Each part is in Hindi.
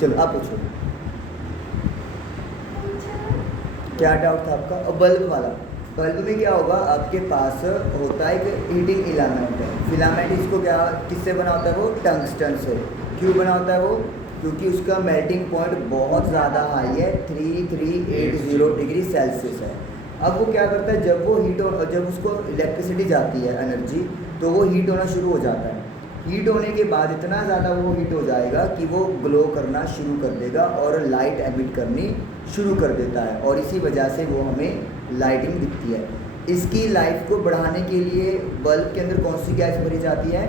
चलो आप पूछो, क्या डाउट था आपका? और बल्ब वाला, बल्ब में क्या होगा, आपके पास होता है एक हीटिंग इलामेंट है, फिलामेंट इसको क्या किससे बना होता है, वो टंगस्टन से। क्यों बना होता है वो? क्योंकि उसका मेल्टिंग पॉइंट बहुत ज़्यादा हाई है, 3380 डिग्री सेल्सियस है। अब वो क्या करता है, जब वो हीट हो, जब उसको इलेक्ट्रिसिटी जाती है एनर्जी, तो वो हीट होना शुरू हो जाता है। हीट होने के बाद इतना ज़्यादा वो हीट हो जाएगा कि वो ग्लो करना शुरू कर देगा और लाइट एमिट करनी शुरू कर देता है, और इसी वजह से वो हमें लाइटिंग दिखती है। इसकी लाइफ को बढ़ाने के लिए बल्ब के अंदर कौन सी गैस भरी जाती है?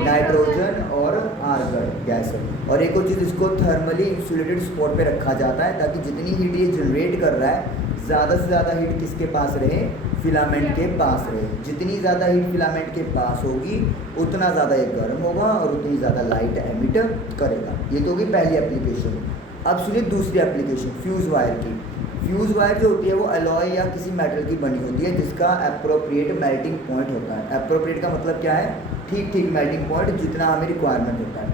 नाइट्रोजन और आर्गन गैस। और एक और चीज़, इसको थर्मली इंसुलेटेड स्पॉट पे रखा जाता है, ताकि जितनी हीट ये जनरेट कर रहा है, ज़्यादा से ज़्यादा हीट किसके पास रहे? फिलामेंट के पास रहे। जितनी ज़्यादा हीट फिलामेंट के पास होगी, उतना ज़्यादा ये गर्म होगा और उतनी ज़्यादा लाइट एमिट करेगा। ये तो होगी पहली एप्लीकेशन। अब सुनिए दूसरी एप्लीकेशन, फ्यूज़ वायर की। फ्यूज़ वायर जो होती है वो अलॉय या किसी मेटल की बनी होती है, जिसका अप्रोप्रिएट मेल्टिंग पॉइंट होता है। अप्रोप्रिएट का मतलब क्या है? ठीक ठीक मेल्टिंग पॉइंट, जितना हमें रिक्वायरमेंट होता है।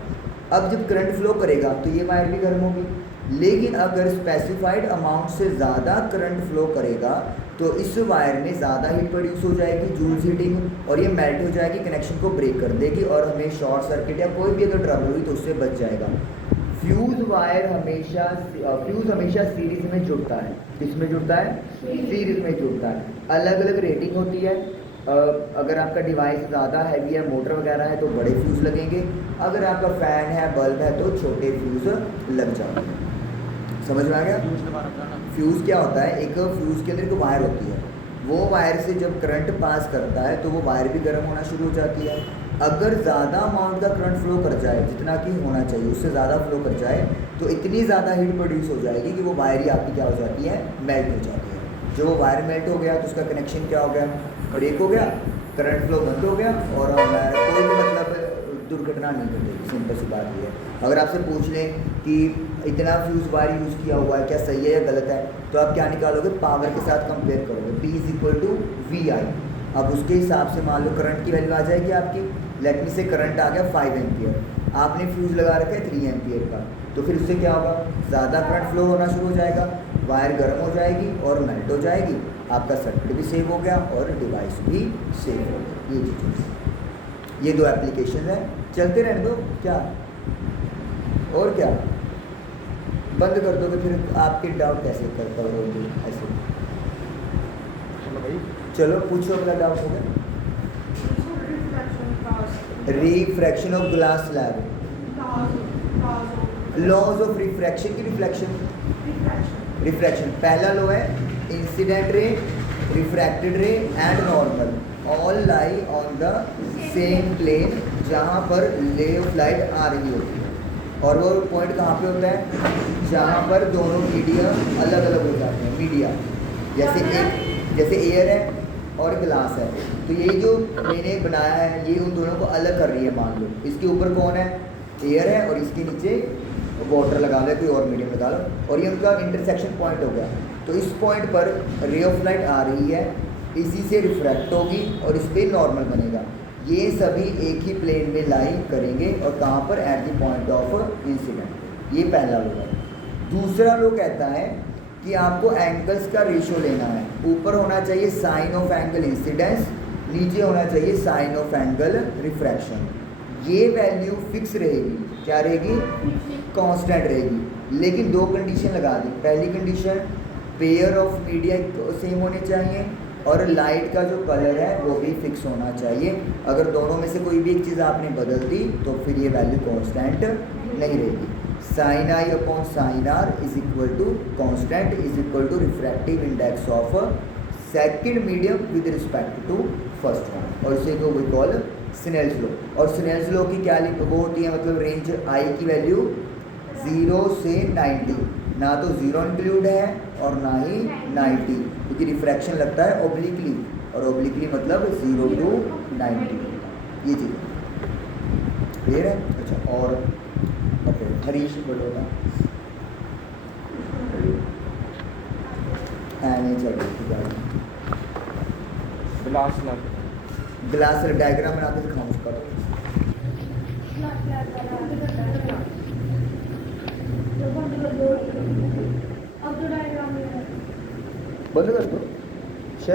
अब जब करंट फ्लो करेगा तो ये वायर भी गर्म होगी, लेकिन अगर स्पेसिफाइड अमाउंट से ज़्यादा करंट फ्लो करेगा तो इस वायर में ज़्यादा हीट प्रोड्यूस हो जाएगी, जूल्स हीटिंग, और ये मेल्ट हो जाएगी, कनेक्शन को ब्रेक कर देगी, और हमें शॉर्ट सर्किट या कोई भी अगर ट्रबल हुई तो उससे बच जाएगा। फ्यूज़ वायर हमेशा, फ्यूज़ हमेशा सीरीज में जुड़ता है। किस में जुड़ता है? सीरीज में जुड़ता है। अलग अलग रेटिंग होती है। अगर आपका डिवाइस ज़्यादा हैवी है, मोटर वगैरह है, तो बड़े फ्यूज़ लगेंगे। अगर आपका फ़ैन है, बल्ब है, तो छोटे फ्यूज़ लग जाएंगे। समझ में आ गया? फ्यूज़ क्या होता है? एक फ्यूज़ के अंदर एक वायर होती है, वो वायर से जब करंट पास करता है तो वो वायर भी गर्म होना शुरू हो जाती है। अगर ज़्यादा अमाउंट का करंट फ्लो कर जाए, जितना कि होना चाहिए उससे ज़्यादा फ्लो कर जाए, तो इतनी ज़्यादा हीट प्रोड्यूस हो जाएगी कि वो वायर ही आपकी क्या हो जाती है? मेल्ट हो जाती है। जो वो वायर मेल्ट हो गया तो उसका कनेक्शन क्या हो गया? ब्रेक हो गया, करंट फ्लो बंद हो गया, और कोई भी मतलब दुर्घटना नहीं घटेगी। सिंपल सी बात ये है। अगर आपसे पूछ लें कि इतना फ्यूज़ वायर यूज़ किया हुआ है, क्या सही है या गलत है, तो आप क्या निकालोगे? पावर के साथ कंपेयर करोगे, P = VI। अब उसके हिसाब से मान लो करंट की वैल्यू आ जाएगी आपकी, लेट मी से करंट आ गया 5 एम्पियर, आपने फ्यूज़ लगा रखा है 3 एम्पियर का, तो फिर उससे क्या होगा? ज़्यादा करंट फ्लो होना शुरू हो जाएगा, वायर गर्म हो जाएगी और मेल्ट हो जाएगी, आपका सर्किट भी सेव हो गया और डिवाइस भी सेव हो गया। ये चीज़, ये दो एप्लीकेशन है। चलते रहने दो, क्या और क्या बंद कर दोगे फिर आपके डाउट कैसे करता होगी ऐसे? चलो भाई, चलो पूछो, अगला डाउट हो गया। Refraction of glass slab, laws of refraction की रिफ्लेक्शन, रिफ्रैक्शन। पहला लॉ है incident ray, refracted ray and normal all lie on the same plane, जहाँ पर रे ऑफ लाइट आ रही होती है। और वो पॉइंट कहाँ पे होता है? जहाँ पर दोनों मीडियम अलग अलग हो जाते हैं। मीडिया जैसे एयर है और ग्लास है, तो ये जो मैंने बनाया है ये उन दोनों को अलग कर रही है। मान लो इसके ऊपर कौन है? एयर है, और इसके नीचे वाटर लगा लो, कोई और मीडियम लगा लो, और ये उनका इंटरसेक्शन पॉइंट हो गया। तो इस पॉइंट पर रे ऑफ लाइट आ रही है, इसी से रिफ्रैक्ट होगी और इस पर नॉर्मल बनेगा। ये सभी एक ही प्लेन में लाई करेंगे, और कहाँ पर? At the point of incident. ये पहला लो है। दूसरा लो कहता है कि आपको एंगल्स का रेशियो लेना है। ऊपर होना चाहिए साइन ऑफ एंगल इंसिडेंस, नीचे होना चाहिए साइन ऑफ एंगल रिफ्रैक्शन। ये वैल्यू फिक्स रहेगी। क्या रहेगी? कांस्टेंट रहेगी। लेकिन दो कंडीशन लगा दी। पहली condition, pair of media same होने चाहिए, और लाइट का जो कलर है वो भी फिक्स होना चाहिए। अगर दोनों में से कोई भी एक चीज़ आपने बदल दी तो फिर ये वैल्यू कांस्टेंट नहीं रहेगी। Sine i upon sine r is equal to constant is equal to refractive index of second medium with respect to first one, और इसे को वी कॉल स्नेल्स लॉ। और स्नेल्स लॉ की क्या वो होती है, मतलब रेंज आई की वैल्यू 0 से 90, ना तो 0 इंक्लूड है और ना ही 90, क्योंकि रिफ्रैक्शन लगता है ओब्लिकली, और ओब्लिकली मतलब 0 to 90। ये चीज़ क्लियर है? अच्छा, और ओके, हरीश बोलो ना। नहीं चल रही गाड़ी, ग्लास डायग्राम बना के दिखाऊँ उसका। तो बंद कर दो अब तो डायग्राम में है बंद कर दो